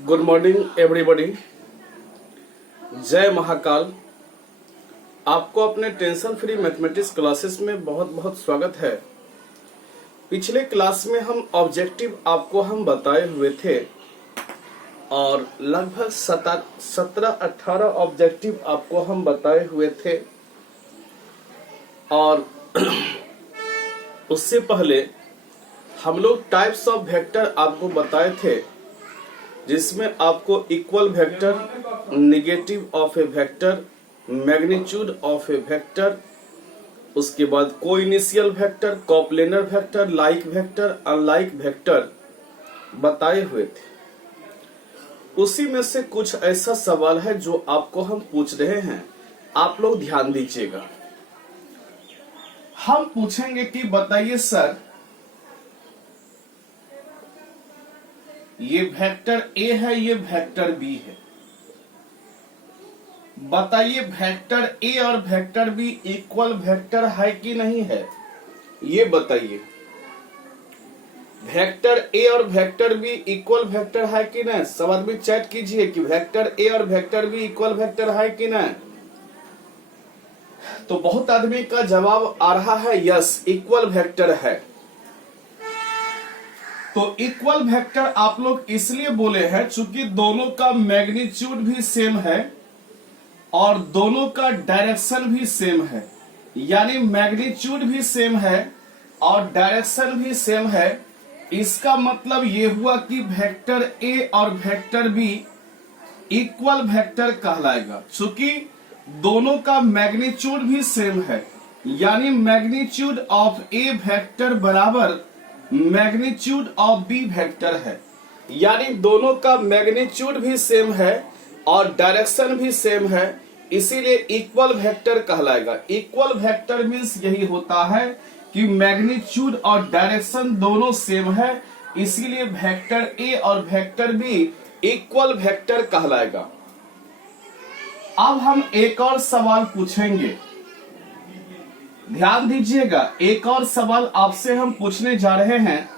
Good morning everybody. जय महाकाल। आपको अपने टेंशन फ्री मैथमेटिक्स क्लासेस में बहुत बहुत स्वागत है। पिछले क्लास में हम ऑब्जेक्टिव आपको हम बताए हुए थे और लगभग 17-18 ऑब्जेक्टिव आपको हम बताए हुए थे और उससे पहले हम लोग टाइप्स ऑफ वेक्टर आपको बताए थे, जिसमें आपको equal vector, negative of a vector, magnitude of a vector, उसके बाद coinitial vector, coplanar vector, like vector, unlike vector बताए हुए थे। उसी में से कुछ ऐसा सवाल है जो आपको हम पूछ रहे हैं, आप लोग ध्यान दीजिएगा। हम पूछेंगे कि बताइए सर, ये वेक्टर ए है, ये वेक्टर बी है, बताइए वेक्टर ए और वेक्टर बी इक्वल वेक्टर है कि नहीं है, ये बताइए। वेक्टर ए और वेक्टर बी इक्वल वेक्टर है कि नहीं? सब आदमी चैट कीजिए कि वेक्टर ए और वेक्टर बी इक्वल वेक्टर है कि नहीं। तो बहुत आदमी का जवाब आ रहा है यस, इक्वल वेक्टर है। तो इक्वल वेक्टर आप लोग इसलिए बोले हैं चूंकि दोनों का मैग्नीट्यूड भी सेम है और दोनों का डायरेक्शन भी सेम है, यानी मैग्नीट्यूड भी सेम है और डायरेक्शन भी सेम है। इसका मतलब ये हुआ कि वेक्टर ए और वेक्टर बी इक्वल वेक्टर कहलाएगा, चूंकि दोनों का मैग्नीट्यूड भी सेम है, यानी मैग्नीट्यूड ऑफ ए वेक्टर बराबर मैग्नीट्यूड ऑफ बी वेक्टर है, यानी दोनों का मैग्नीट्यूड भी सेम है और डायरेक्शन भी सेम है, इसीलिए इक्वल वेक्टर कहलाएगा। इक्वल वेक्टर मींस यही होता है कि मैग्नीट्यूड और डायरेक्शन दोनों सेम है, इसीलिए वेक्टर ए और वेक्टर बी इक्वल वेक्टर कहलाएगा। अब हम एक और सवाल पूछेंगे, ध्यान दीजिएगा। एक और सवाल आपसे हम पूछने जा रहे हैं।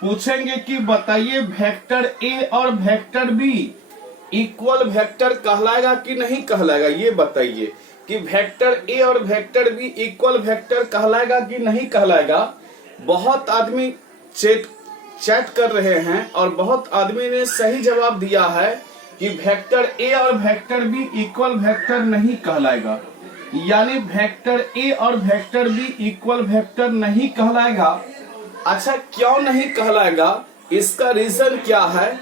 पूछेंगे कि बताइए वेक्टर ए और वेक्टर बी इक्वल वेक्टर कहलाएगा कि नहीं कहलाएगा, ये बताइए कि वेक्टर ए और वेक्टर बी इक्वल वेक्टर कहलाएगा कि नहीं कहलाएगा। बहुत आदमी चैट कर रहे हैं और बहुत आदमी ने सही जवाब दिया है कि वेक्टर ए और वेक्टर बी इक्वल वेक्टर नहीं कहलाएगा, यानी वेक्टर ए और वेक्टर बी इक्वल वेक्टर नहीं कहलाएगा। अच्छा, क्यों नहीं कहलाएगा? इसका रीजन क्या है?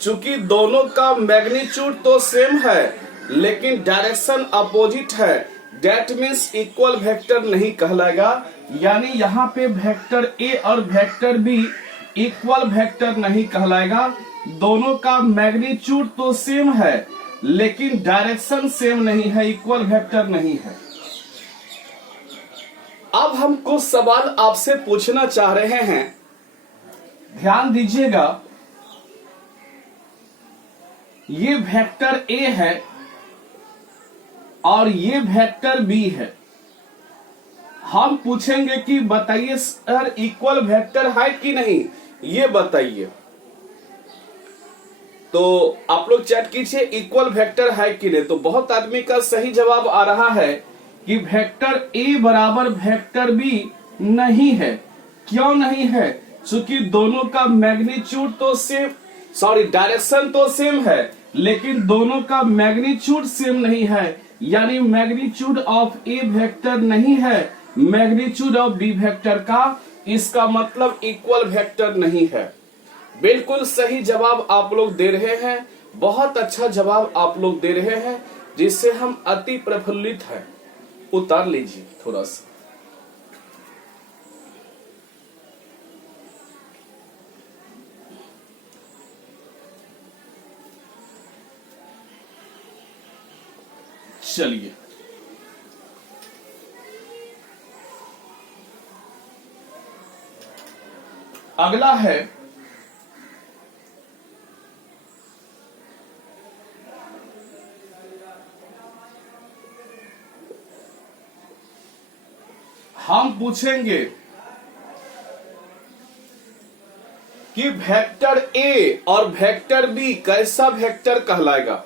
चूंकि दोनों का मैग्नीट्यूड तो सेम है लेकिन डायरेक्शन अपोजिट है, दैट मीन्स इक्वल वेक्टर नहीं कहलाएगा, यानी यहाँ पे वेक्टर ए और वेक्टर बी इक्वल वेक्टर नहीं कहलाएगा। दोनों का मैग्नीट्यूड तो सेम है लेकिन डायरेक्शन सेम नहीं है, इक्वल वेक्टर नहीं है। अब हम कुछ सवाल आपसे पूछना चाह रहे हैं, ध्यान दीजिएगा। ये वेक्टर ए है और ये वेक्टर बी है। हम पूछेंगे कि बताइए सर इक्वल वेक्टर है कि नहीं, ये बताइए। तो आप लोग चैट कीजिए इक्वल वेक्टर है कि नहीं। तो बहुत आदमी का सही जवाब आ रहा है कि वेक्टर ए बराबर वेक्टर बी नहीं है। क्यों नहीं है? क्योंकि दोनों का मैग्नीट्यूड तो सेम, डायरेक्शन तो सेम है लेकिन दोनों का मैग्नीट्यूड सेम नहीं है, यानी मैग्नीट्यूड ऑफ ए वेक्टर नहीं है मैग्नीट्यूड ऑफ बी वेक्टर का। इसका मतलब इक्वल वेक्टर नहीं है। बिल्कुल सही जवाब आप लोग दे रहे हैं, बहुत अच्छा जवाब आप लोग दे रहे हैं, जिससे हम अति प्रफुल्लित हैं। उतार लीजिए थोड़ा सा। चलिए, अगला है हम पूछेंगे कि वेक्टर ए और वेक्टर बी कैसा वेक्टर कहलाएगा।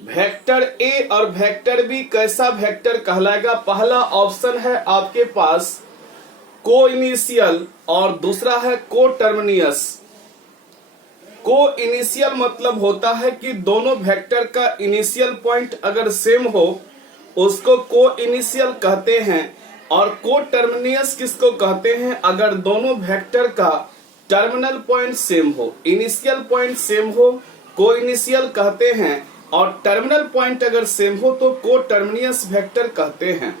वेक्टर ए और वेक्टर बी कैसा वेक्टर कहलाएगा। पहला ऑप्शन है आपके पास को इनिशियल और दूसरा है को टर्मिनियस। को इनिशियल मतलब होता है कि दोनों वेक्टर का इनिशियल पॉइंट अगर सेम हो उसको को इनिशियल कहते हैं, और को टर्मिनियस किसको कहते हैं, अगर दोनों वेक्टर का टर्मिनल पॉइंट सेम हो, इनिशियल पॉइंट सेम हो को इनिशियल कहते हैं, और टर्मिनल पॉइंट अगर सेम हो तो को टर्मिनियस वेक्टर कहते हैं।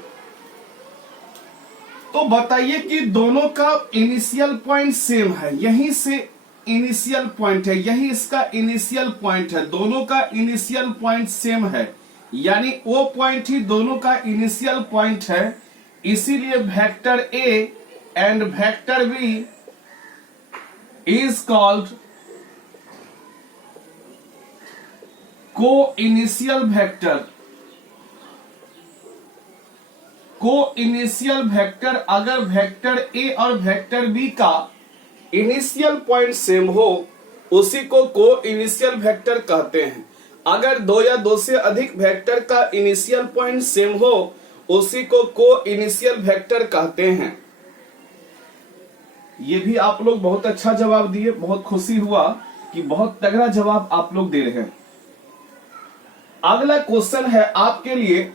तो बताइए कि दोनों का इनिशियल पॉइंट सेम है, यहीं से इनिशियल पॉइंट है, यही इसका इनिशियल पॉइंट है, दोनों का इनिशियल पॉइंट सेम है, यानी वो पॉइंट ही दोनों का इनिशियल पॉइंट है। इसीलिए vector A and vector B is called coinitial vector. Coinitial vector अगर वेक्टर ए और वेक्टर बी का इनिशियल पॉइंट सेम हो उसी को इनिशियल वेक्टर कहते हैं। अगर दो या दो से अधिक वेक्टर का इनिशियल पॉइंट सेम हो उसी को इनिशियल वेक्टर कहते हैं। ये भी आप लोग बहुत अच्छा जवाब दिए, बहुत खुशी हुआ कि बहुत तगड़ा जवाब आप लोग दे रहे हैं। अगला क्वेश्चन है आपके लिए,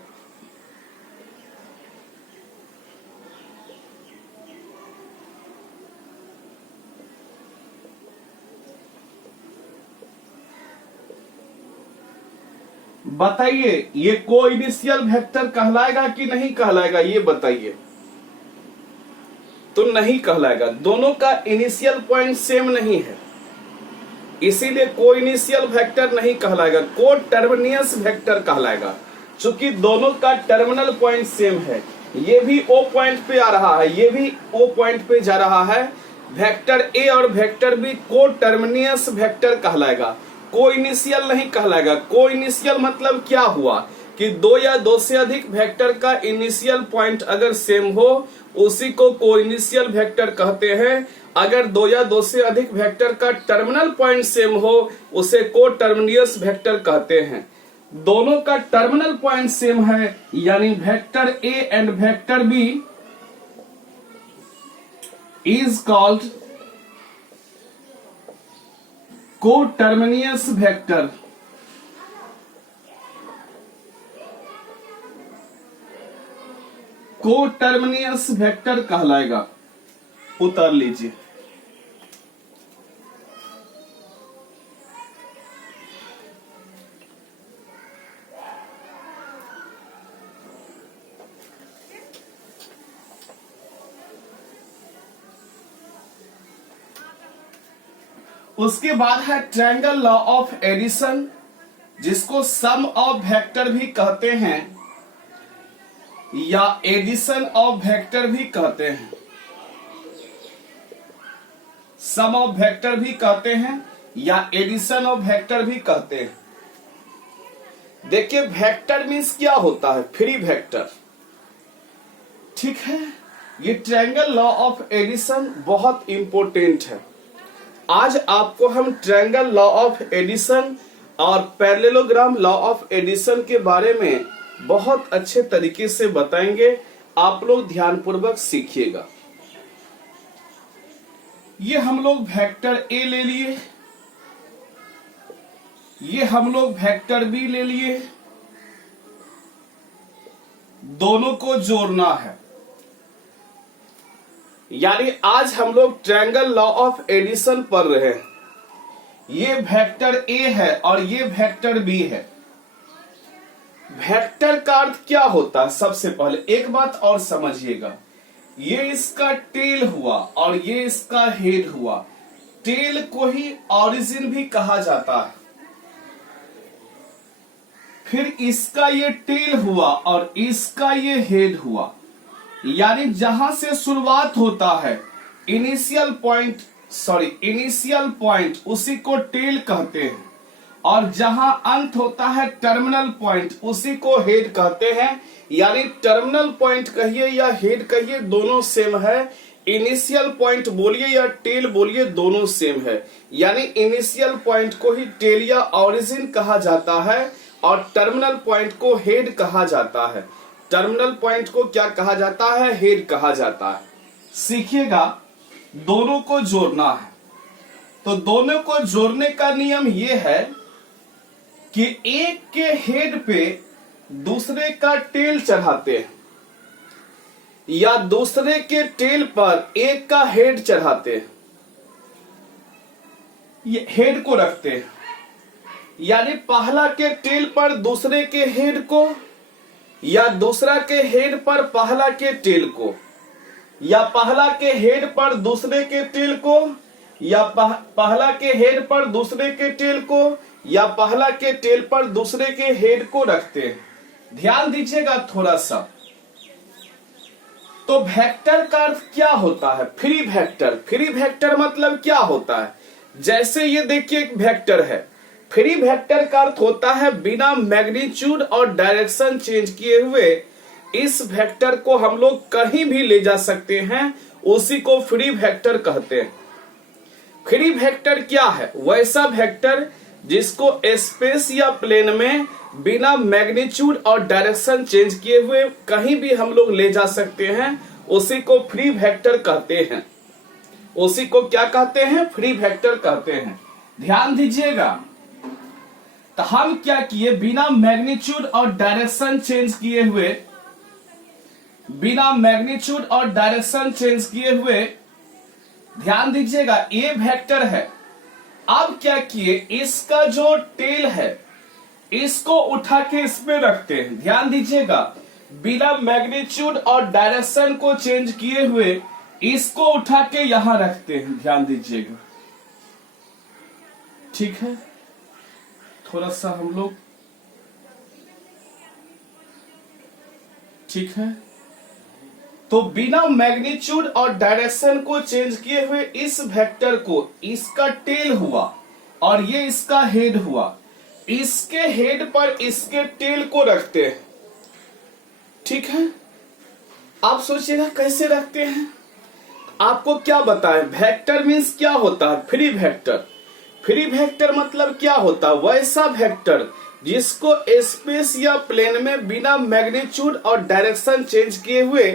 बताइए ये को इनिशियल वेक्टर कहलाएगा कि नहीं कहलाएगा, ये बताइए। तो नहीं कहलाएगा, दोनों का इनिशियल पॉइंट सेम नहीं है, इसीलिए को इनिशियल वेक्टर नहीं कहलाएगा, को टर्मिनियस वेक्टर कहलाएगा। चूंकि दोनों का टर्मिनल पॉइंट सेम है, ये भी ओ पॉइंट पे आ रहा है, ये भी ओ पॉइंट पे जा रहा है, वेक्टर ए और वेक्टर बी को टर्मिनियस वेक्टर कहलाएगा, को इनिशियल नहीं कहलाएगा। को इनिशियल मतलब क्या हुआ कि दो या दो से अधिक वेक्टर का इनिशियल पॉइंट अगर सेम हो उसी को इनिशियल वेक्टर कहते हैं। अगर दो या दो से अधिक वेक्टर का टर्मिनल पॉइंट सेम हो उसे को टर्मिनियस वेक्टर कहते हैं। दोनों का टर्मिनल पॉइंट सेम है, यानी vector A and vector B is called coterminous vector. को टर्मिनियस वेक्टर कहलाएगा। उतार लीजिए। उसके बाद है ट्रायंगल लॉ ऑफ एडिशन, जिसको सम ऑफ वेक्टर भी कहते हैं या एडिशन ऑफ वेक्टर भी कहते हैं। सम ऑफ वेक्टर भी कहते हैं या एडिशन ऑफ वेक्टर भी कहते हैं। देखिए वेक्टर मीन्स क्या होता है, फ्री वेक्टर, ठीक है। ये ट्रायंगल लॉ ऑफ एडिशन बहुत इंपॉर्टेंट है। आज आपको हम ट्रायंगल लॉ ऑफ एडिशन और पैरेललोग्राम लॉ ऑफ एडिशन के बारे में बहुत अच्छे तरीके से बताएंगे, आप लोग ध्यानपूर्वक सीखिएगा। ये हम लोग वेक्टर ए ले लिए, ये हम लोग वेक्टर बी ले लिए, दोनों को जोड़ना है। यानी आज हम लोग ट्रायंगल लॉ ऑफ एडिशन पढ़ रहे हैं। ये वेक्टर ए है और ये वेक्टर बी है। वेक्टर का अर्थ क्या होता है, सबसे पहले एक बात और समझिएगा। ये इसका टेल हुआ और ये इसका हेड हुआ। टेल को ही ओरिजिन भी कहा जाता है। फिर इसका ये टेल हुआ और इसका ये हेड हुआ। यानी जहां से शुरुआत होता है इनिशियल पॉइंट उसी को टेल कहते हैं, और जहां अंत होता है टर्मिनल पॉइंट उसी को हेड कहते हैं। यानी टर्मिनल पॉइंट कहिए या हेड कहिए दोनों सेम है, इनिशियल पॉइंट बोलिए या टेल बोलिए दोनों सेम है। यानी इनिशियल पॉइंट को ही टेल या ओरिजिन कहा जाता है और टर्मिनल पॉइंट को हेड कहा जाता है। टर्मिनल पॉइंट को क्या कहा जाता है? हेड कहा जाता है। सीखिएगा, दोनों को जोड़ना है। तो दोनों को जोड़ने का नियम यह है कि एक के हेड पे दूसरे का टेल चढ़ाते हैं या दूसरे के टेल पर एक का हेड चढ़ाते हैं, ये हेड को रखते हैं। यानी पहला के टेल पर दूसरे के हेड को या दूसरा के हेड पर पहला के टेल को या पहला के हेड पर दूसरे के टेल को या पहला के हेड पर दूसरे के टेल को या पहला के टेल पर दूसरे के हेड को रखते हैं। ध्यान दीजिएगा थोड़ा सा। तो वेक्टर का अर्थ क्या होता है? Free vector. फ्री वेक्टर मतलब क्या होता है? जैसे ये देखिए एक वेक्टर है। फ्री वेक्टर का अर्थ होता है बिना मैग्नीट्यूड और डायरेक्शन चेंज किए हुए इस वेक्टर को हम लोग कहीं भी ले जा सकते हैं, उसी को फ्री वेक्टर कहते हैं। फ्री वेक्टर क्या है? वैसा वेक्टर जिसको स्पेस या प्लेन में बिना मैग्नीट्यूड और डायरेक्शन चेंज किए हुए कहीं भी हम लोग ले जा सकते हैं, उसी को फ्री वेक्टर कहते हैं। उसी को क्या कहते हैं? फ्री वेक्टर कहते हैं। ध्यान दीजिएगा, तो हम क्या किए? बिना मैग्नीट्यूड और डायरेक्शन चेंज किए हुए, बिना मैग्नीट्यूड और डायरेक्शन चेंज किए हुए, ध्यान दीजिएगा, ये वेक्टर है। अब क्या किए? इसका जो टेल है इसको उठा के इसमें रखते हैं। ध्यान दीजिएगा, बिना मैग्नीट्यूड और डायरेक्शन को चेंज किए हुए इसको उठा के यहां रखते हैं। ध्यान दीजिएगा, ठीक है। थोड़ा सा हम लोग, ठीक है। तो बिना मैग्नीट्यूड और डायरेक्शन को चेंज किए हुए इस वेक्टर को, इसका टेल हुआ और ये इसका हेड हुआ, इसके हेड पर इसके टेल को रखते हैं, ठीक है। आप सोचिएगा कैसे रखते हैं? आपको क्या बताएं? वेक्टर मीन्स क्या होता है? Free vector. फ्री वेक्टर मतलब क्या होता है? वैसा वेक्टर जिसको स्पेस या प्लेन में बिना मैग्नीट्यूड और डायरेक्शन चेंज किए हुए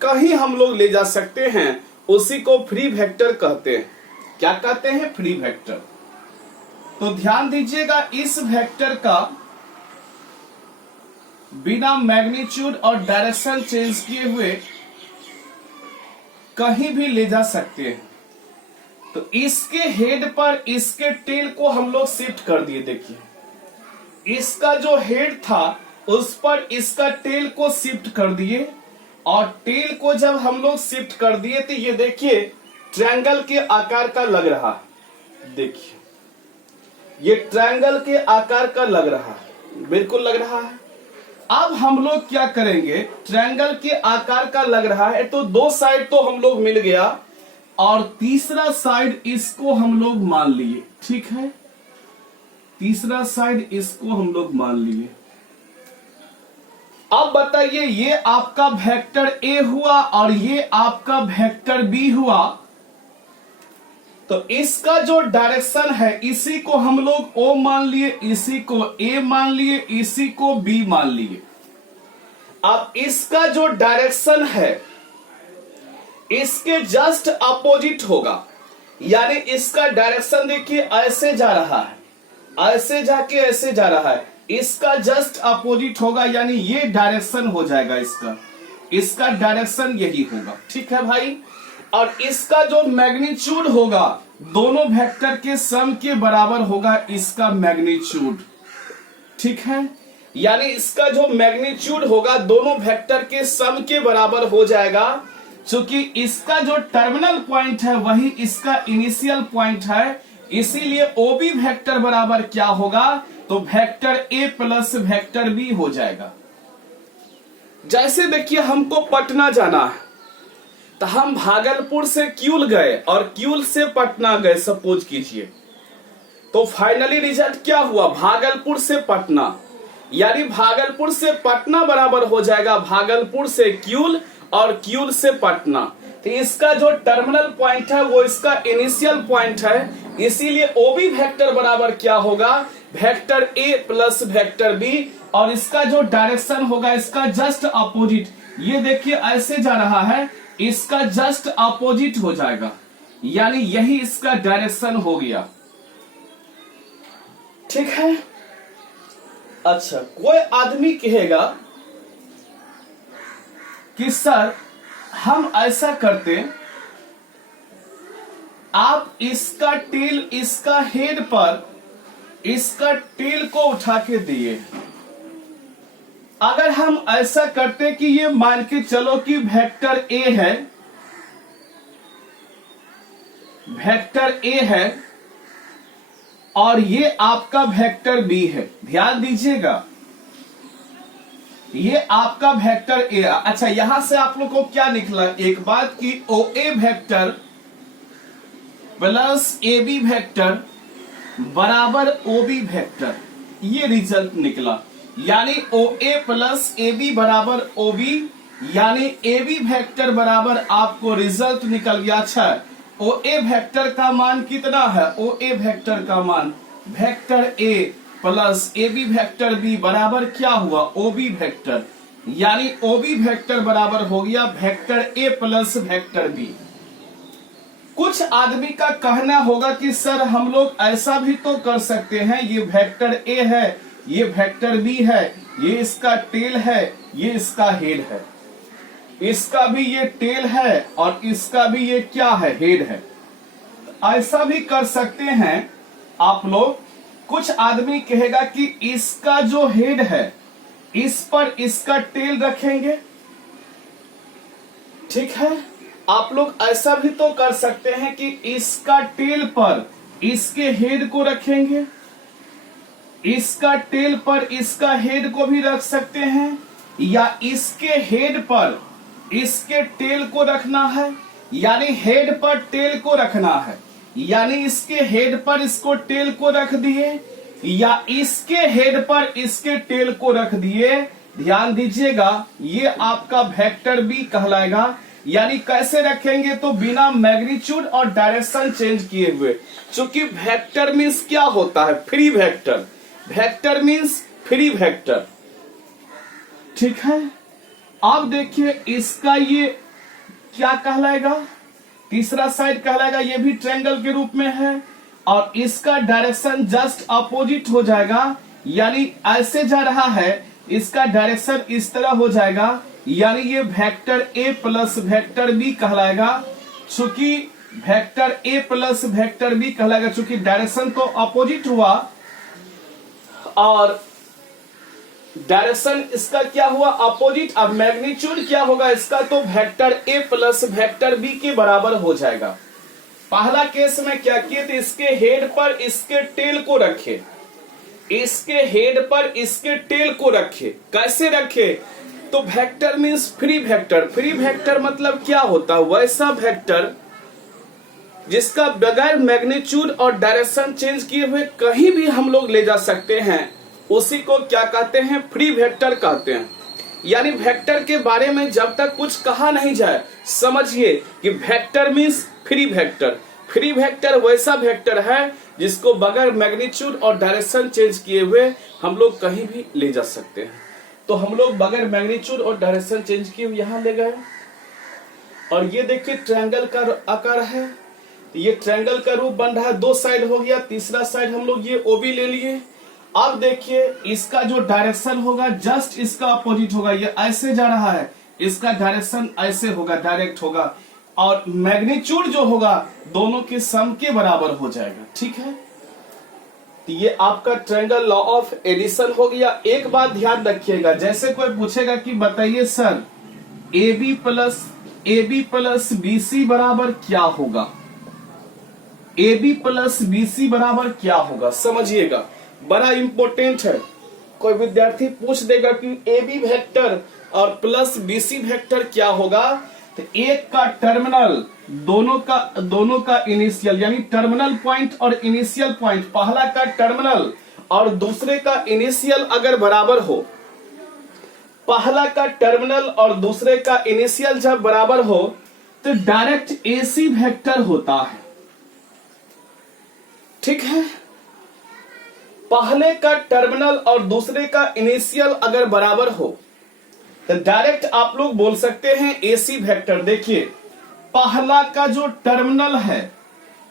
कहीं हम लोग ले जा सकते हैं, उसी को फ्री वेक्टर कहते हैं। क्या कहते हैं? Free vector. तो ध्यान दीजिएगा, इस वेक्टर का बिना मैग्नीट्यूड और डायरेक्शन चेंज किए हुए कहीं भी ले जा सकते हैं। तो इसके हेड पर इसके टेल को हम लोग शिफ्ट कर दिए। देखिए, इसका जो हेड था उस पर इसका टेल को शिफ्ट कर दिए, और टेल को जब हम लोग शिफ्ट कर दिए तो ये देखिए ट्रायंगल के आकार का लग रहा है। देखिए, ये ट्रायंगल के आकार का लग रहा है, बिल्कुल लग रहा है। अब हम लोग क्या करेंगे? ट्रायंगल के आकार का लग रहा है तो दो साइड तो हम लोग मिल गया, और तीसरा साइड इसको हम लोग मान लिए, ठीक है। तीसरा साइड इसको हम लोग मान लिए। अब बताइए, ये आपका वेक्टर ए हुआ और ये आपका वेक्टर बी हुआ। तो इसका जो डायरेक्शन है इसी को हम लोग ओ मान लिए, इसी को ए मान लिए, इसी को बी मान लिए। अब इसका जो डायरेक्शन है इसके जस्ट अपोजिट होगा। यानी इसका डायरेक्शन देखिए ऐसे जा रहा है, ऐसे जाके ऐसे जा रहा है, इसका जस्ट अपोजिट होगा, यानी ये डायरेक्शन हो जाएगा इसका। इसका डायरेक्शन यही होगा, ठीक है भाई। और इसका जो मैग्नीट्यूड होगा दोनों वेक्टर के सम के बराबर होगा इसका मैग्नीट्यूड, ठीक है। यानी इसका जो मैग्नीट्यूड होगा दोनों वेक्टर के सम के बराबर हो जाएगा। क्योंकि इसका जो टर्मिनल पॉइंट है वही इसका इनिशियल पॉइंट है, इसीलिए ओबी वेक्टर बराबर क्या होगा? तो vector A plus vector B हो जाएगा। जैसे देखिए, हमको पटना जाना है तो हम भागलपुर से क्यूल गए और क्यूल से पटना गए, सपोज कीजिए। तो फाइनली रिजल्ट क्या हुआ? भागलपुर से पटना, यानी भागलपुर से पटना बराबर हो जाएगा भागलपुर से क्यूल और क्यूल से पटना। तो इसका जो टर्मिनल पॉइंट है वो इसका इनिशियल पॉइंट है, इसीलिए ओबी वेक्टर बराबर क्या होगा, vector A plus vector B, और इसका जो डायरेक्शन होगा इसका जस्ट अपोजिट, ये देखिए ऐसे जा रहा है, इसका जस्ट अपोजिट हो जाएगा, यानी यही इसका डायरेक्शन हो गया। ठीक है। अच्छा, कोई आदमी कहेगा कि सर हम ऐसा करते, आप इसका टेल इसका हेड पर इसका टेल को उठा के दिए। अगर हम ऐसा करते कि ये मान के चलो कि वेक्टर ए है, वेक्टर ए है और ये आपका वेक्टर बी है, ध्यान दीजिएगा, ये आपका वेक्टर ए। अच्छा, यहां से आप लोग को क्या निकला, एक बात की O A vector plus A B vector बराबर ओ बी वेक्टर, ये रिजल्ट निकला, यानी ओ ए प्लस ए बी बराबर ओ बी, यानी ए बी वेक्टर बराबर आपको रिजल्ट निकल गया। अच्छा, ओ ए वेक्टर का मान कितना है, ओ ए वेक्टर का मान vector A plus A B vector B बराबर क्या हुआ, ओ बी वेक्टर, यानी ओ बी वेक्टर बराबर हो गया vector A plus vector B. कुछ आदमी का कहना होगा कि सर हम लोग ऐसा भी तो कर सकते हैं, ये वेक्टर ए है, ये वेक्टर बी है, ये इसका टेल है, ये इसका हेड है, इसका भी ये टेल है और इसका भी ये क्या है, हेड है। ऐसा भी कर सकते हैं आप लोग। कुछ आदमी कहेगा कि इसका जो हेड है इस पर इसका टेल रखेंगे। ठीक है, आप लोग ऐसा भी तो कर सकते हैं कि इसका टेल पर इसके हेड को रखेंगे, इसका टेल पर इसका हेड को भी रख सकते हैं, या इसके हेड पर इसके टेल को रखना है, यानी हेड पर टेल को रखना है, यानी इसके हेड पर इसको टेल को रख दिए, या इसके हेड पर इसके टेल को रख दिए। ध्यान दीजिएगा, ये आपका वेक्टर बी कहलाएगा। यानी कैसे रखेंगे, तो बिना मैग्नीट्यूड और डायरेक्शन चेंज किए हुए, क्योंकि वेक्टर मीन्स क्या होता है, free vector, vector means free vector. ठीक है, अब देखिए इसका ये क्या कहलाएगा, तीसरा साइड कहलाएगा, ये भी ट्रायंगल के रूप में है और इसका डायरेक्शन जस्ट अपोजिट हो जाएगा, यानी ऐसे जा रहा है, इसका डायरेक्शन इस तरह हो जाएगा, यानी ये vector A plus vector B कहलाएगा। चूंकि vector A plus vector B कहलाएगा, चूंकि डायरेक्शन तो अपोजिट हुआ और डायरेक्शन इसका क्या हुआ, अपोजिट। अब मैग्नीट्यूड क्या होगा इसका, तो vector A plus vector B के बराबर हो जाएगा। पहला केस में क्या किए थे, इसके हेड पर इसके टेल को रखे, इसके हेड पर इसके टेल को रखे। कैसे रखे, तो vector means free vector. Free vector मतलब क्या होता है, वैसा वेक्टर जिसका बगैर मैग्नीट्यूड और डायरेक्शन चेंज किए हुए कहीं भी हम लोग ले जा सकते हैं, उसी को क्या कहते हैं, फ्री वेक्टर कहते हैं। यानी वेक्टर के बारे में जब तक कुछ कहा नहीं जाए, समझिए कि vector means free vector. Free vector वैसा वेक्टर है जिसको बगैर मैग्नीट्यूड और डायरेक्शन चेंज किए हुए हम लोग कहीं भी ले जा सकते हैं। तो हम लोग बगैर मैग्नीट्यूड और डायरेक्शन चेंज किए यहां ले गए, और ये देखिए ट्रायंगल का आकार है, तो ये ट्रायंगल का रूप बन रहा है, दो साइड हो गया, तीसरा साइड हम लोग ये ओबी ले लिए। अब देखिए इसका जो डायरेक्शन होगा जस्ट इसका अपोजिट होगा, ये ऐसे जा रहा है, इसका डायरेक्शन ऐसे होगा, डायरेक्ट होगा, और मैग्नीट्यूड जो होगा दोनों के सम के बराबर हो जाएगा। ठीक है, तो ये आपका ट्रायंगल लॉ ऑफ एडिशन हो गया। एक बात ध्यान रखिएगा, जैसे कोई पूछेगा कि बताइए sir A B plus B C बराबर क्या होगा, A B plus B C बराबर क्या होगा, समझिएगा, बड़ा इंपॉर्टेंट है। कोई विद्यार्थी पूछ देगा कि ए बी वेक्टर और प्लस बी सी वेक्टर क्या होगा, तो एक का टर्मिनल, दोनों का इनिशियल, यानी टर्मिनल पॉइंट और इनिशियल पॉइंट, पहला का टर्मिनल और दूसरे का इनिशियल अगर बराबर हो, पहला का टर्मिनल और दूसरे का इनिशियल जब बराबर हो, तो डायरेक्ट एसी वेक्टर होता है। ठीक है, पहले का टर्मिनल और दूसरे का इनिशियल अगर बराबर हो तो डायरेक्ट आप लोग बोल सकते हैं एसी वेक्टर। देखिए, पहला का जो टर्मिनल है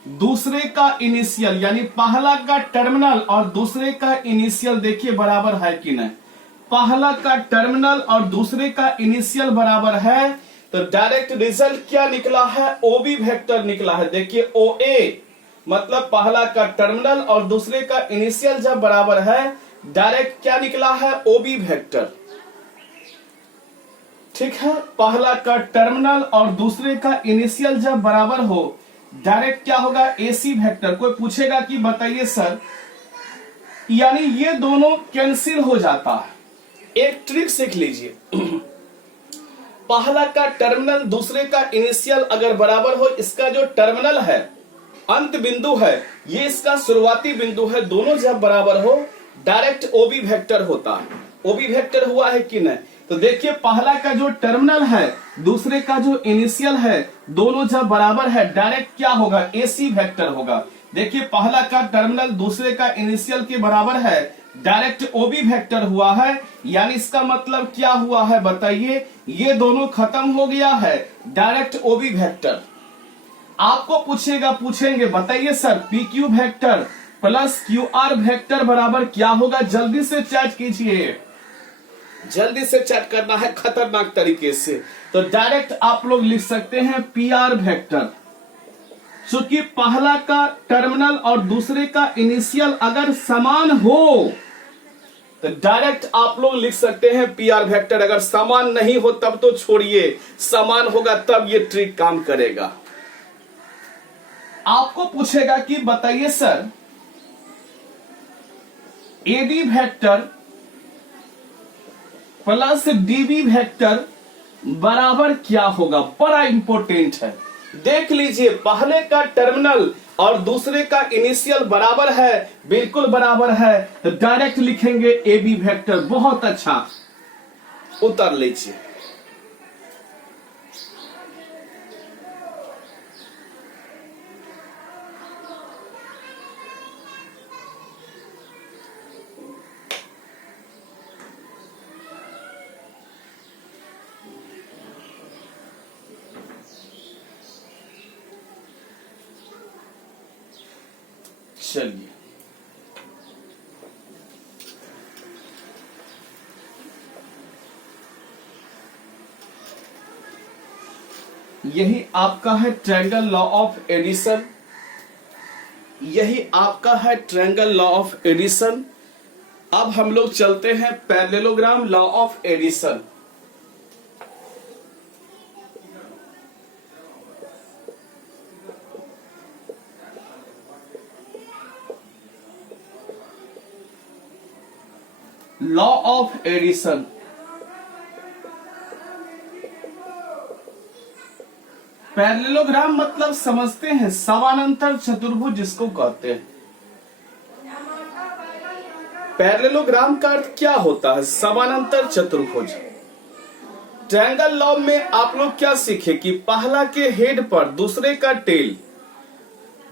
दूसरे का इनिशियल, यानी पहला का टर्मिनल और दूसरे का इनिशियल देखिए बराबर है कि नहीं। पहला का टर्मिनल और दूसरे का इनिशियल बराबर है तो डायरेक्ट रिजल्ट क्या निकला है, ओबी वेक्टर निकला है। देखिए ओए मतलब पहला का टर्मिनल और दूसरे का इनिशियल जब बराबर है डायरेक्ट क्या निकला है, ओबी वेक्टर। ठीक है, पहला का टर्मिनल और दूसरे का इनिशियल जब बराबर हो डायरेक्ट क्या होगा, एसी वेक्टर। कोई पूछेगा कि बताइए सर, यानी ये दोनों कैंसिल हो जाता है। एक ट्रिक सीख लीजिए पहला का टर्मिनल दूसरे का इनिशियल अगर बराबर हो, इसका जो टर्मिनल है अंत बिंदु है, ये इसका शुरुआती बिंदु है, दोनों जब बराबर हो डायरेक्ट ओबी वेक्टर होता है। ओबी वेक्टर हुआ है कि नहीं, तो देखिए पहला का जो टर्मिनल है दूसरे का जो इनिशियल है दोनों जब बराबर है डायरेक्ट क्या होगा, एसी वेक्टर होगा। देखिए पहला का टर्मिनल दूसरे का इनिशियल के बराबर है, डायरेक्ट ओबी वेक्टर हुआ है, यानी इसका मतलब क्या हुआ है बताइए, ये दोनों खत्म हो गया है, डायरेक्ट ओबी वेक्टर। आपको पूछेंगे बताइए sir P Q vector plus Q R vector बराबर क्या होगा, जल्दी से चैट कीजिए, जल्दी से चैट करना है खतरनाक तरीके से। तो डायरेक्ट आप लोग लिख सकते हैं पी आर वेक्टर। चूंकि पहला का टर्मिनल और दूसरे का इनिशियल अगर समान हो तो डायरेक्ट आप लोग लिख सकते हैं पी आर वेक्टर। अगर समान नहीं हो तब तो छोड़िए, समान होगा तब ये ट्रिक काम करेगा। आपको पूछेगा कि बताइए sir AD vector plus DB vector बराबर क्या होगा, बड़ा इंपॉर्टेंट है। देख लीजिए पहले का टर्मिनल और दूसरे का इनिशियल बराबर है, बिल्कुल बराबर है, तो डायरेक्ट लिखेंगे एबी वेक्टर। बहुत अच्छा, उतर लीजिए। चलिए यही आपका है ट्रायंगल लॉ ऑफ एडिशन, यही आपका है ट्रायंगल लॉ ऑफ एडिशन। अब हम लोग चलते हैं parallelogram law of addition. Law of addition, parallelogram मतलब समझते हैं समानांतर चतुर्भुज जिसको कहते हैं। पैरेललोग्राम का अर्थ क्या होता है, समानांतर चतुर्भुज। ट्रायंगल लॉ में आप लोग क्या सीखे कि पहला के हेड पर दूसरे का टेल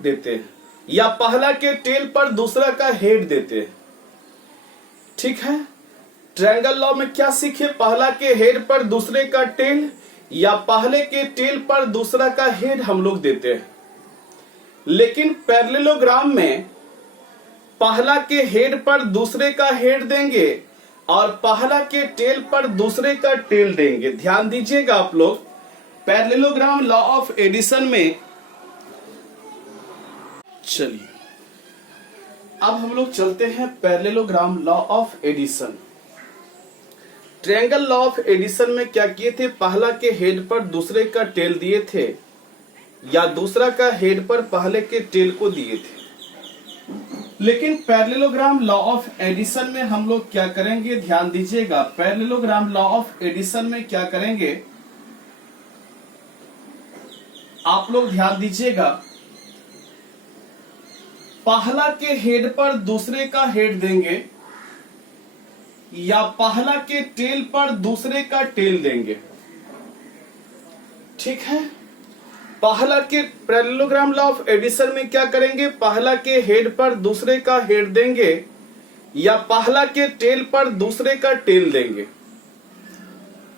देते हैं या पहला के टेल पर दूसरा का हेड देते हैं। ठीक है, ट्रायंगल लॉ में क्या सीखे, पहला के हेड पर दूसरे का टेल या पहले के टेल पर दूसरा का हेड हम लोग देते हैं। लेकिन पैरेललोग्राम में पहला के हेड पर दूसरे का हेड देंगे और पहला के टेल पर दूसरे का टेल देंगे। ध्यान दीजिएगा आप लोग, पैरेललोग्राम लॉ ऑफ एडिशन में। चलिए अब हम लोग चलते हैं parallelogram law of addition. Triangle law of addition में क्या किए थे, पहला के हेड पर दूसरे का टेल दिए थे या दूसरा का हेड पर पहले के टेल को दिए थे। लेकिन पैरेललोग्राम लॉ ऑफ एडिशन में हम लोग क्या करेंगे, ध्यान दीजिएगा, पैरेललोग्राम लॉ ऑफ एडिशन में क्या करेंगे आप लोग ध्यान दीजिएगा, पहला के हेड पर दूसरे का हेड देंगे या पहला के टेल पर दूसरे का टेल देंगे। ठीक है, पहला के पैरेललोग्राम लॉ ऑफ एडिशन में क्या करेंगे, पहला के हेड पर दूसरे का हेड देंगे या पहला के टेल पर दूसरे का टेल देंगे।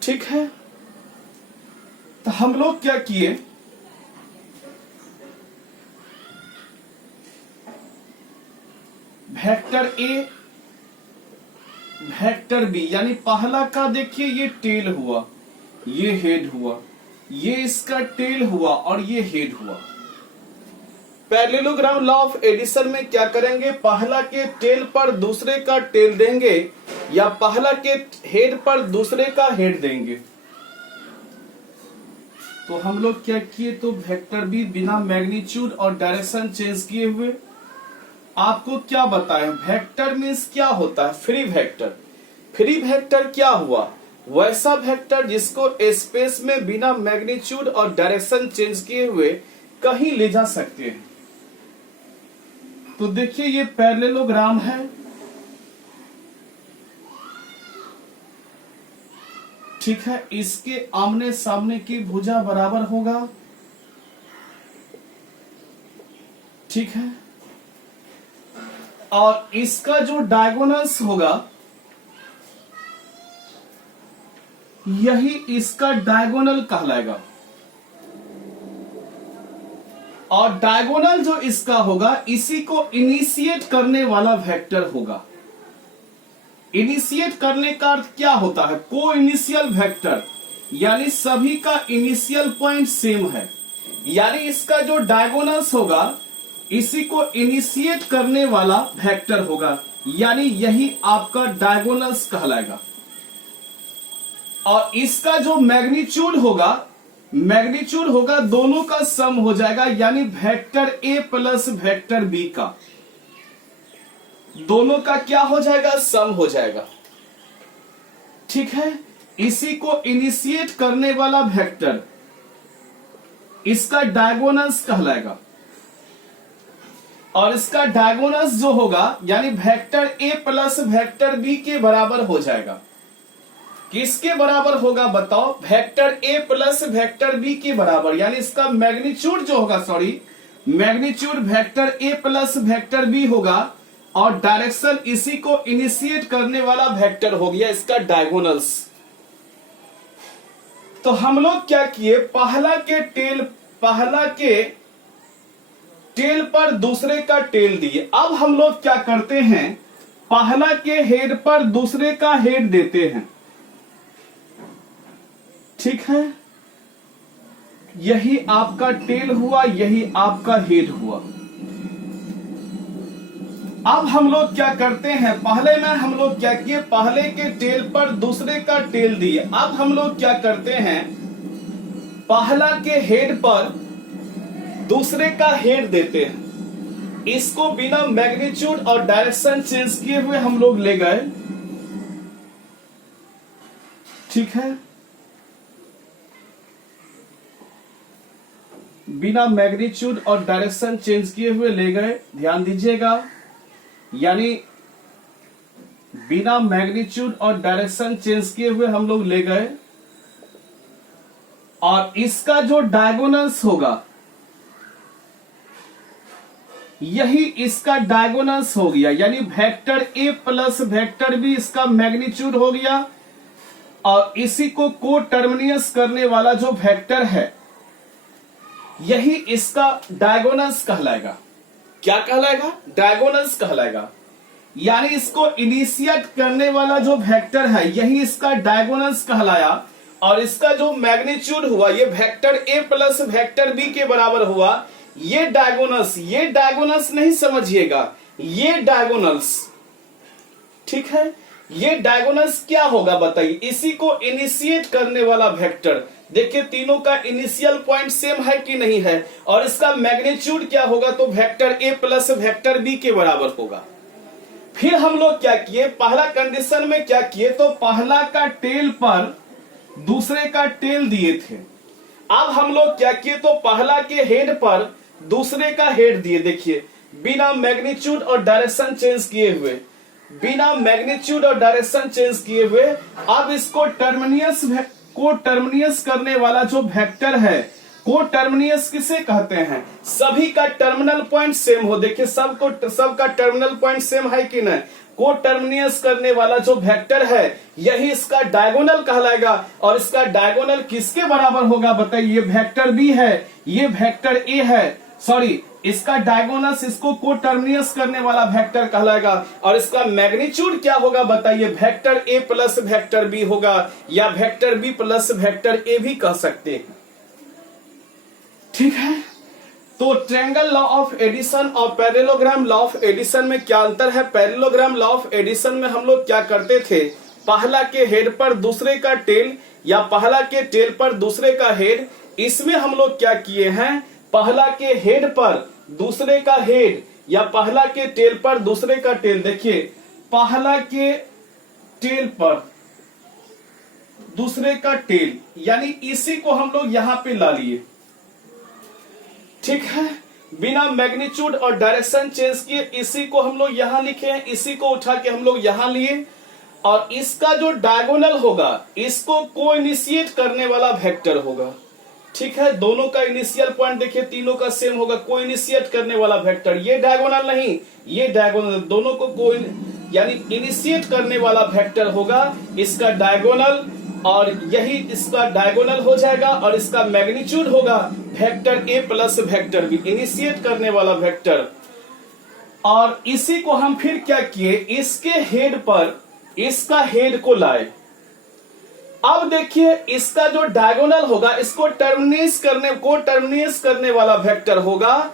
ठीक है, तो हम लोग क्या किए, वेक्टर ए वेक्टर बी, यानी पहला का देखिए ये टेल हुआ, ये हेड हुआ, ये इसका टेल हुआ और ये हेड हुआ। पैरेललोग्राम लॉ ऑफ एडिशन में क्या करेंगे, पहला के टेल पर दूसरे का टेल देंगे या पहला के हेड पर दूसरे का हेड देंगे। तो हम लोग क्या किए, तो वेक्टर बी बिना मैग्नीट्यूड और डायरेक्शन चेंज किए हुए आपको क्या बताएं, वेक्टर मीन्स क्या होता है, फ्री वेक्टर। फ्री वेक्टर क्या हुआ, वैसा वेक्टर जिसको स्पेस में बिना मैग्नीट्यूड और डायरेक्शन चेंज किए हुए कहीं ले जा सकते हैं। तो देखिए ये पैरेललोग्राम है, ठीक है, इसके आमने सामने की भुजा बराबर होगा, ठीक है, और इसका जो डायगोनल्स होगा यही इसका डायगोनल कहलाएगा, और डायगोनल जो इसका होगा इसी को इनिशिएट करने वाला वेक्टर होगा। इनिशिएट करने का अर्थ क्या होता है, को इनिशियल वेक्टर, यानी सभी का इनिशियल पॉइंट सेम है, यानी इसका जो डायगोनल्स होगा इसी को इनिशिएट करने वाला वेक्टर होगा, यानी यही आपका डायगोनल्स कहलाएगा। और इसका जो मैग्नीट्यूड होगा दोनों का सम हो जाएगा, यानी vector A plus vector B का दोनों का क्या हो जाएगा, सम हो जाएगा। ठीक है, इसी को इनिशिएट करने वाला वेक्टर इसका डायगोनल्स कहलाएगा, और इसका डायगोनल्स जो होगा यानी vector A plus vector B के बराबर हो जाएगा। किसके बराबर होगा बताओ, vector A plus vector B के बराबर, यानी इसका मैग्नीट्यूड जो होगा, magnitude vector A plus vector B होगा, और डायरेक्शन इसी को इनिशिएट करने वाला वेक्टर हो गया इसका डायगोनल्स। तो हम लोग क्या किए, पहला के टेल पर दूसरे का टेल दिए। अब हम लोग क्या करते हैं, पहला के हेड पर दूसरे का हेड देते हैं। ठीक है, यही आपका टेल हुआ, यही आपका हेड हुआ। अब हम लोग क्या करते हैं, पहले में हम लोग क्या किए, पहले के टेल पर दूसरे का टेल दिए। अब हम लोग क्या करते हैं, पहला के हेड पर दूसरे का हेड देते हैं। इसको बिना मैग्नीट्यूड और डायरेक्शन चेंज किए हुए हम लोग ले गए। ठीक है, बिना मैग्नीट्यूड और डायरेक्शन चेंज किए हुए ले गए, ध्यान दीजिएगा, यानी बिना मैग्नीट्यूड और डायरेक्शन चेंज किए हुए हम लोग ले गए, और इसका जो डायगोनल्स होगा यही इसका डायगोनल्स हो गया, यानी vector A plus vector B इसका मैग्नीट्यूड हो गया, और इसी को टर्मिनियस करने वाला जो वेक्टर है यही इसका डायगोनल्स कहलाएगा। क्या कहलाएगा, डायगोनल्स कहलाएगा, यानी इसको इनिशिएट करने वाला जो वेक्टर है यही इसका डायगोनल्स कहलाया, और इसका जो मैग्नीट्यूड हुआ ये vector A plus vector B के बराबर हुआ। ये डायगोनल्स नहीं समझिएगा, ये डायगोनल्स, ठीक है, ये डायगोनल्स क्या होगा बताइए, इसी को इनिशिएट करने वाला वेक्टर। देखिए तीनों का इनिशियल पॉइंट सेम है कि नहीं है, और इसका मैग्नीट्यूड क्या होगा, तो vector A plus vector B के बराबर होगा। फिर हम लोग क्या किए, पहला कंडीशन में क्या किए, तो पहला का टेल पर दूसरे का टेल दिए थे। अब हम लोग क्या किए, तो पहला के हेड पर दूसरे का हेड दिए। देखिए बिना मैग्नीट्यूड और डायरेक्शन चेंज किए हुए, अब इसको टर्मिनियस करने वाला जो वेक्टर है, को टर्मिनस किसे कहते हैं? सभी का टर्मिनल पॉइंट सेम हो। देखिए सबका टर्मिनल पॉइंट सेम है कि नहीं? को टर्मिनस करने वाला जो वेक्टर है यही इसका डायगोनल कहलाएगा। और इसका डायगोनल किसके बराबर होगा बताइए? ये वेक्टर बी है, ये वेक्टर ए है, सॉरी इसका डायगोनल इसको को टर्मिनस करने वाला वेक्टर कहलाएगा। और इसका मैग्नीट्यूड क्या होगा बताइए? Vector A plus vector B होगा, या vector B plus vector A भी कह सकते हैं। ठीक है, तो ट्रायंगल लॉ ऑफ एडिशन और पैरेललोग्राम लॉ ऑफ एडिशन में क्या अंतर है? पैरेललोग्राम लॉ ऑफ एडिशन में हम लोग क्या करते थे? पहला के हेड पर दूसरे का टेल, या पहला के टेल पर दूसरे का हेड। इसमें हम लोग क्या किए हैं? पहला के हेड पर दूसरे का हेड, या पहला के टेल पर दूसरे का टेल। देखिए पहला के टेल पर दूसरे का टेल, यानी इसी को हम लोग यहां पे ला लिए। ठीक है, बिना मैग्नीट्यूड और डायरेक्शन चेंज किए इसी को हम लोग यहां लिखे हैं, इसी को उठा के हम लोग यहां लिए। और इसका जो डायगोनल होगा इसको को इनिशिएट करने वाला वेक्टर होगा। ठीक है, दोनों का इनिशियल पॉइंट देखिए तीनों का सेम होगा, को इनिशिएट करने वाला वेक्टर। ये डायगोनल नहीं, ये डायगोनल, दोनों को यानी इनिशिएट करने वाला वेक्टर होगा इसका डायगोनल। और यही इसका डायगोनल हो जाएगा और इसका मैग्नीट्यूड होगा vector A plus vector B, initiate करने वाला वेक्टर। और इसी को हम फिर क्या किए? इसके हेड पर इसका हेड को लाए। अब देखिए इसका जो डायगोनल होगा इसको टर्मिनेट करने वाला वेक्टर होगा,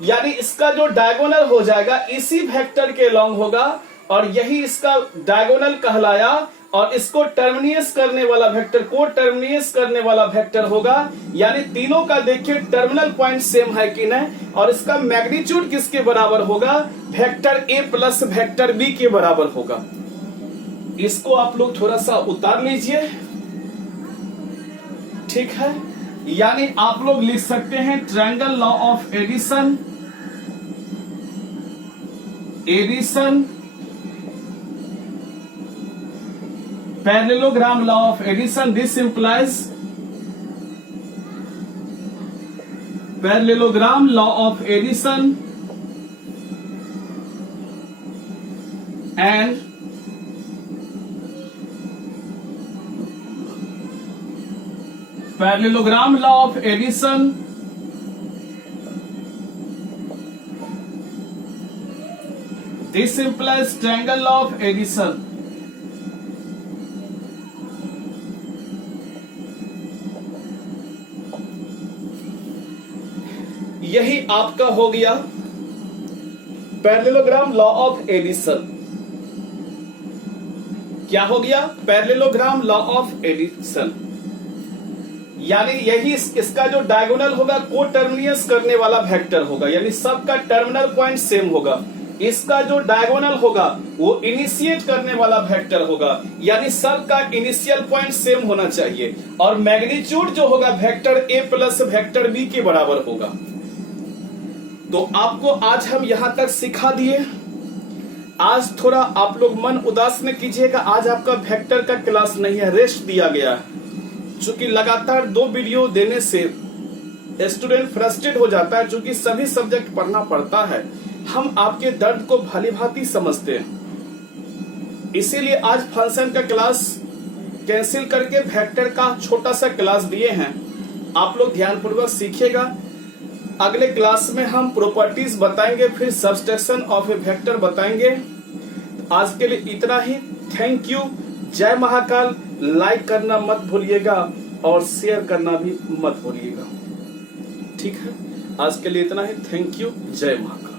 यानी इसका जो डायगोनल हो जाएगा इसी वेक्टर के लॉन्ग होगा। और यही इसका डायगोनल कहलाया। और इसको टर्मिनेट करने वाला वेक्टर को टर्मिनेट करने वाला वेक्टर होगा, यानी तीनों का देखिए टर्मिनल पॉइंट सेम है कि नहीं। और इसका मैग्नीट्यूड किसके बराबर होगा? Vector A plus vector B के बराबर होगा। इसको आप लोग थोड़ा सा उतार लीजिए। ठीक है, यानी आप लोग लिख सकते हैं triangle law of addition, parallelogram law of addition. This implies parallelogram law of addition and parallelogram law of addition this implies triangle law of addition. यही आपका हो गया पैरेललोग्राम लॉ ऑफ एडिशन। क्या हो गया? पैरेललोग्राम लॉ ऑफ एडिशन, यानी यही इसका जो डायगोनल होगा को टर्मिनेट करने वाला वेक्टर होगा, यानी सबका टर्मिनल पॉइंट सेम होगा। इसका जो डायगोनल होगा वो इनिशिएट करने वाला वेक्टर होगा, यानी सबका इनिशियल पॉइंट सेम होना चाहिए। और मैग्नीट्यूड जो होगा vector A plus vector B के बराबर होगा। तो आपको आज हम यहां तक सिखा दिए। आज थोड़ा आप लोग मन उदास न कीजिएगा, आज आपका वेक्टर का क्लास नहीं है, रेस्ट दिया गया है। चूंकि लगातार 2 वीडियो देने से स्टूडेंट फ्रस्ट्रेट हो जाता है, चूंकि सभी सब्जेक्ट पढ़ना पड़ता है। हम आपके दर्द को भली भांति समझते हैं, इसीलिए आज फंक्शन का क्लास कैंसिल करके वेक्टर का छोटा सा क्लास दिए हैं। आप लोग ध्यानपूर्वक सीखिएगा। अगले क्लास में हम प्रॉपर्टीज बताएंगे, फिर सबट्रैक्शन ऑफ ए वेक्टर बताएंगे। आज के लिए इतना ही। Thank you. जय महाकाल। लाइक करना मत भूलिएगा और शेयर करना भी मत भूलिएगा। ठीक है, आज के लिए इतना ही। Thank you. जय महाकाल।